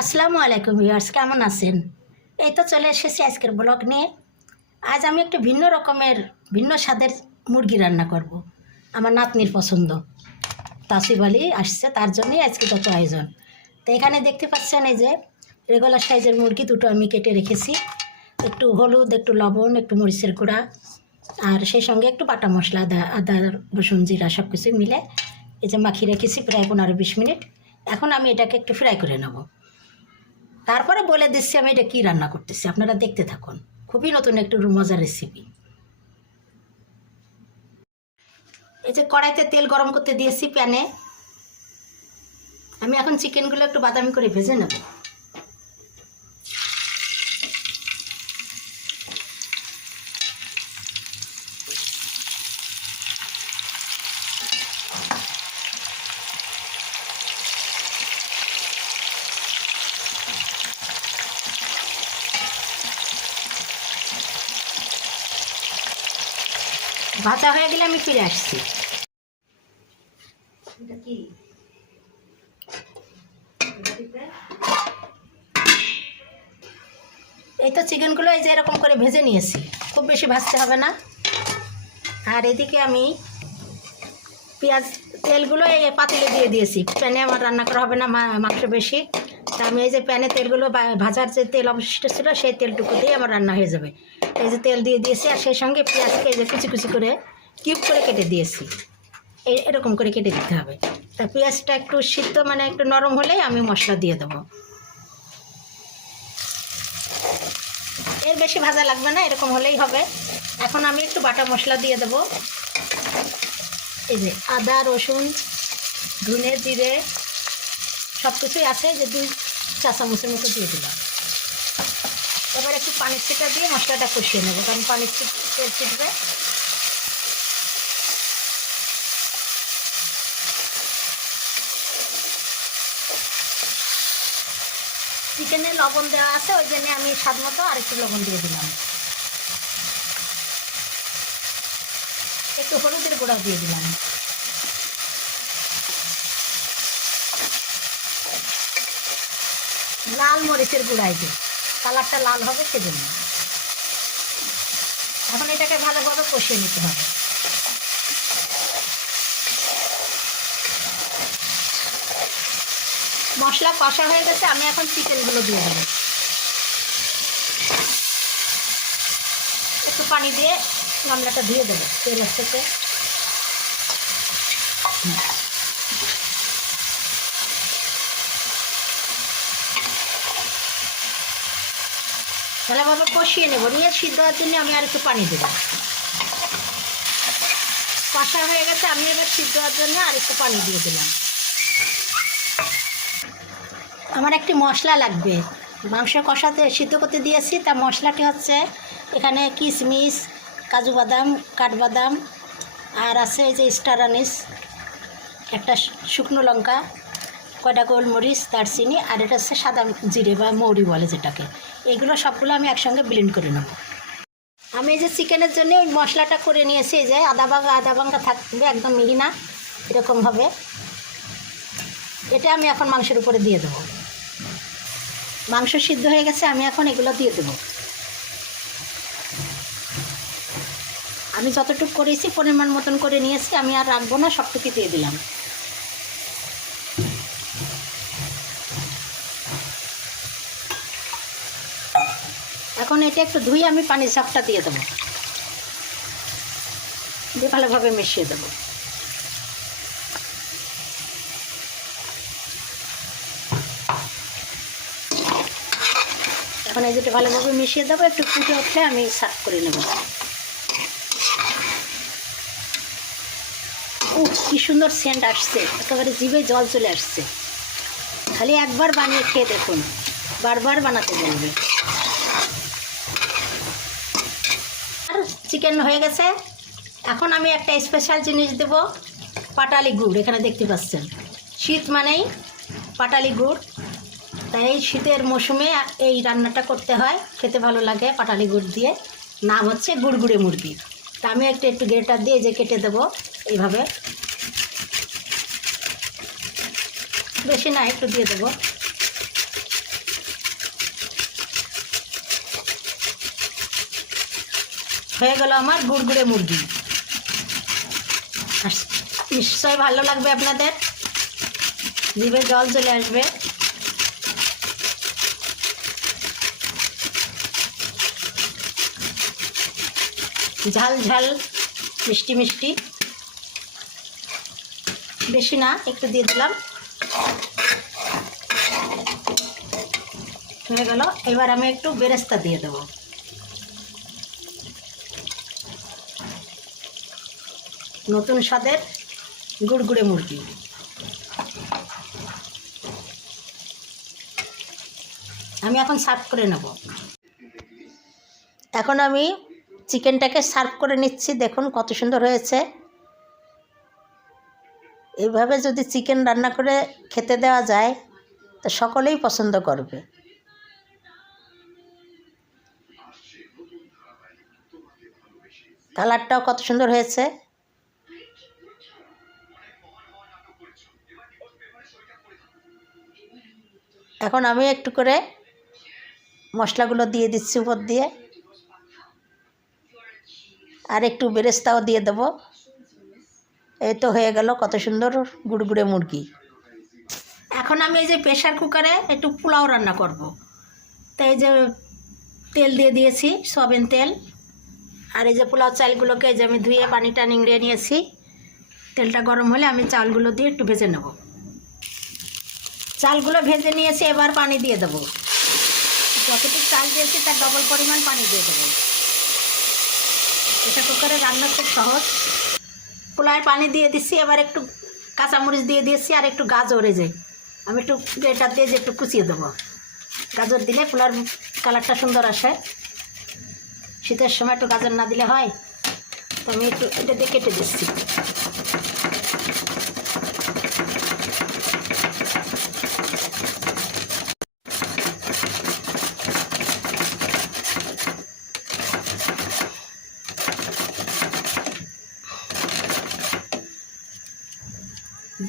আসসালামু আলাইকুম ভিউয়ার্স, কেমন আছেন? এই তো চলে এসেছি আজকের ব্লগ নিয়ে। আজ আমি একটু ভিন্ন রকমের, ভিন্ন স্বাদের মুরগি রান্না করব। আমার নাতনির পছন্দ। তাসিব আলী আসছে, তার জন্যই আজকে যত আয়োজন। তো এখানে দেখতে পাচ্ছেন এই যে রেগুলার সাইজের মুরগি দুটো আমি কেটে রেখেছি। একটু হলুদ, একটু লবণ, একটু মরিচের গুঁড়া, আর সেই সঙ্গে একটু বাটা মশলা, আদা আদা, রসুন, জিরা সব কিছু মিলে। এই যে মাখিয়ে রেখেছি প্রায় পনেরো বিশ মিনিট। এখন আমি এটাকে একটু ফ্রাই করে নেব। তারপরে বলে দিচ্ছি, আমি এটা কী রান্না করতেছি? আপনারা দেখতে থাকুন। খুবই নতুন একটু মজার রেসিপি এই যে কড়াইতে তেল গরম করতে দিয়েছি প্যানে। আমি এখন চিকেনগুলো একটু বাদামি করে ভেজে নেব। ভাজা হয়ে গেলে আমি ফিরে আসছি। এই তো চিকেনগুলো এই যে এরকম করে ভেজে নিয়েছি। খুব বেশি ভাজতে হবে না। আর এদিকে আমি পেঁয়াজ, তেলগুলো এই পাতিলে দিয়ে দিয়েছি। প্যানে আমার রান্না করা হবে না মাংস বেশি। তা আমি এই যে প্যানে তেলগুলো ভাজার যে তেল অবশিষ্ট ছিল, সেই তেলটুকু দিয়ে আমার রান্না হয়ে যাবে। এই যে তেল দিয়ে দিয়েছি, আর সেই সঙ্গে পেঁয়াজকে এই যে কুচি কুচি করে কিউব করে কেটে দিয়েছি। এই এরকম করে কেটে দিতে হবে। তা পেঁয়াজটা একটু সিদ্ধ মানে একটু নরম হলেই আমি মশলা দিয়ে দেবো। এর বেশি ভাজা লাগবে না, এরকম হলেই হবে। এখন আমি একটু বাটা মশলা দিয়ে দেবো। এই যে আদা, রসুন, ধনে, জিরে সব কিছুই আছে যে দুই চা মতো দিয়ে দিলাম। এবার একটু পানির ছিটা দিয়ে মশলাটা কষিয়ে নেব, কারণ পানির তেল ছিটবে। চিকেনে লবণ দেওয়া আছে, ওই জন্য আমি স্বাদ মতো আরেকটু লবণ দিয়ে দিলাম। একটু হলুদের গুঁড়াও দিয়ে দিলাম। লাল মরিচের গুঁড়াই যে, কালারটা লাল হবে সেজন্য। এখন এটাকে ভালোভাবে কষিয়ে নিতে হবে। মশলা কষা হয়ে গেছে, আমি এখন চিকেনগুলো দিয়ে দেবো। একটু পানি দিয়ে গামলাটা ধুয়ে দেবো তেলের থেকে ভালোভাবে কষিয়ে নেব। নিয়ে সিদ্ধ হওয়ার জন্য আমি আর একটু পানি দেবো। কষা হয়ে গেছে, আমি এবার সিদ্ধ হওয়ার জন্য আর একটু পানি দিয়ে দিলাম। আমার একটি মশলা লাগবে। মাংস কষাতে সিদ্ধ করতে দিয়েছি, তা মশলাটি হচ্ছে এখানে কিশমিশ, কাজু বাদাম, কাঠবাদাম, আর আছে যে স্টার আনিস, একটা শুকনো লঙ্কা। কয়টা গোলমরিচ দারচিনি আর এটা হচ্ছে সাদা জিরে বা মৌরি বলে যেটাকে। এগুলো সবগুলো আমি একসঙ্গে ব্লেন্ড করে নেব। আমি এই যে চিকেনের জন্য ওই মশলাটা করে নিয়েছি যে আদা বাঙ্গা আদা বাঙ্গা থাকবে একদম মিহি না, এরকম হবে এটা আমি এখন মাংসের উপরে দিয়ে দেবো। মাংস সিদ্ধ হয়ে গেছে, আমি এখন এগুলো দিয়ে দেবো। আমি যতটুকু করেছি পরিমাণ মতন করে নিয়েছি, আমি আর রাখব না সবটুকু দিয়ে দিলাম। এখন এটা একটু ধুয়ে আমি পানির ঝাপটা দিয়ে দেবো। দিয়ে ভালোভাবে মিশিয়ে দেবো। এখন এই যেটা ভালোভাবে মিশিয়ে দেবো, একটু ফুটে উঠলে আমি সার্ভ করে নেব। কি সুন্দর সেন্ট আসছে, একেবারে জিভে জল চলে আসছে। খালি একবার বানিয়ে খেয়ে দেখুন, বারবার বানাতে বলবে আর চিকেন হয়ে গেছে। এখন আমি একটা স্পেশাল জিনিস দেব, পাটালি গুড়, এখানে দেখতে পাচ্ছেন। শীত মানেই পাটালি গুড়। তাই এই শীতের মৌসুমে এই রান্নাটা করতে হয়, খেতে ভালো লাগে পাটালি গুড় দিয়ে। নাম হচ্ছে গুড়গুড়ে মুরগি। তা আমি একটু একটু গ্রেটার দিয়ে যে কেটে দেবো এইভাবে। বেশি না, একটু দিয়ে দেবো। হয়ে গেল আমার গুড়গুড়ে মুরগি। নিশ্চয় ভালো লাগবে আপনাদের। জিভে জল চলে আসবে। ঝাল ঝাল, মিষ্টি মিষ্টি। বেশি না, একটু দিয়ে দিলাম। হয়ে গেল। এবার আমি একটু বেরেস্তা দিয়ে দেবো। নতুন স্বাদের গুড়গুড়ে মুরগি। আমি এখন সার্ভ করে নেব। এখন আমি চিকেনটাকে সার্ভ করে নিচ্ছি। দেখুন কত সুন্দর হয়েছে। এইভাবে যদি চিকেন রান্না করে খেতে দেওয়া যায়, তো সকলেই পছন্দ করবে। কালারটাও কত সুন্দর হয়েছে। এখন আমি একটু করে মশলাগুলো দিয়ে দিচ্ছি উপর দিয়ে। আর একটু বেরেস্তাও দিয়ে দেবো। এই তো হয়ে গেল কত সুন্দর গুড়গুড়ে মুরগি। এখন আমি এই যে প্রেশার কুকারে একটু পোলাও রান্না করব। তো এই যে তেল দিয়ে দিয়েছি, সয়াবিন তেল। আর এই যে পোলাও চালগুলোকে যে আমি ধুয়ে পানিটা নিংড়িয়ে নিয়েছি। তেলটা গরম হলে আমি চালগুলো দিয়ে একটু ভেজে নেব। চালগুলো ভেজে নিয়েছি, এবার পানি দিয়ে দেবো। যতটুকু চাল দিয়েছি, তার ডবল পরিমাণ পানি দিয়ে দেবো। প্রেশার কুকারে রান্না খুব সহজ। পোলায় পানি দিয়ে দিচ্ছি এবার একটু কাঁচামরিচ দিয়ে দিয়েছি আর একটু গাজরে যে, আমি একটু এটা দিয়ে যে একটু কুচিয়ে দেবো। গাজর দিলে পোলার কালারটা সুন্দর আসে। শীতের সময় একটু গাজর না দিলে হয়। তো আমি একটু এটা দিয়ে কেটে দিচ্ছি।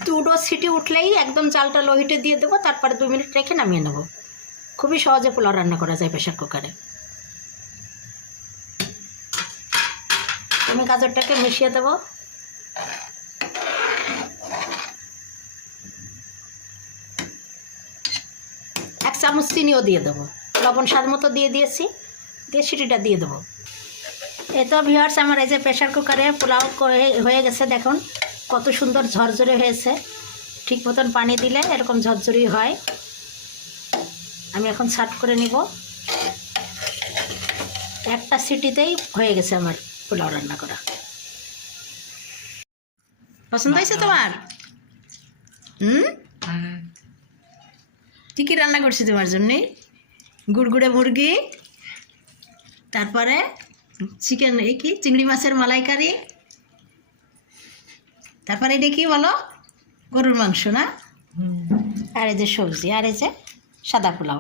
দুটো সিটি উঠলেই একদম চালটা লোহিটে দিয়ে দেবো, তারপরে দু মিনিট রেখে নামিয়ে নেব। খুবই সহজে পোলাও রান্না করা যায় প্রেশার কুকারে। আমি গাজরটাকে মিশিয়ে দেবো। এক চামচ চিনিও দিয়ে দেবো। লবণ স্বাদ মতো দিয়ে দিয়েছি, দিয়ে সিটিটা দিয়ে দেবো। এই তো ভিওয়ার্স আমার এই যে প্রেশার কুকারে পোলাও হয়ে গেছে, দেখুন। কত সুন্দর ঝরঝরে হয়েছে। ঠিক মতন পানি দিলে এরকম ঝরঝরি হয়। আমি এখন সার্ভ করে নিব। একটা সিটিতেই হয়ে গেছে আমার পোলাও রান্না করা। পছন্দ হয়েছে তোমার? হুম। কী কী রান্না করছি তোমার জন্যে? গুড়গুড়ে মুরগি তারপরে চিকেন এই কি? চিংড়ি মাছের মালাইকারি তারপরে এটা কি বলো? গরুর মাংস না? আর এই যে সবজি আর এই যে সাদা পোলাও।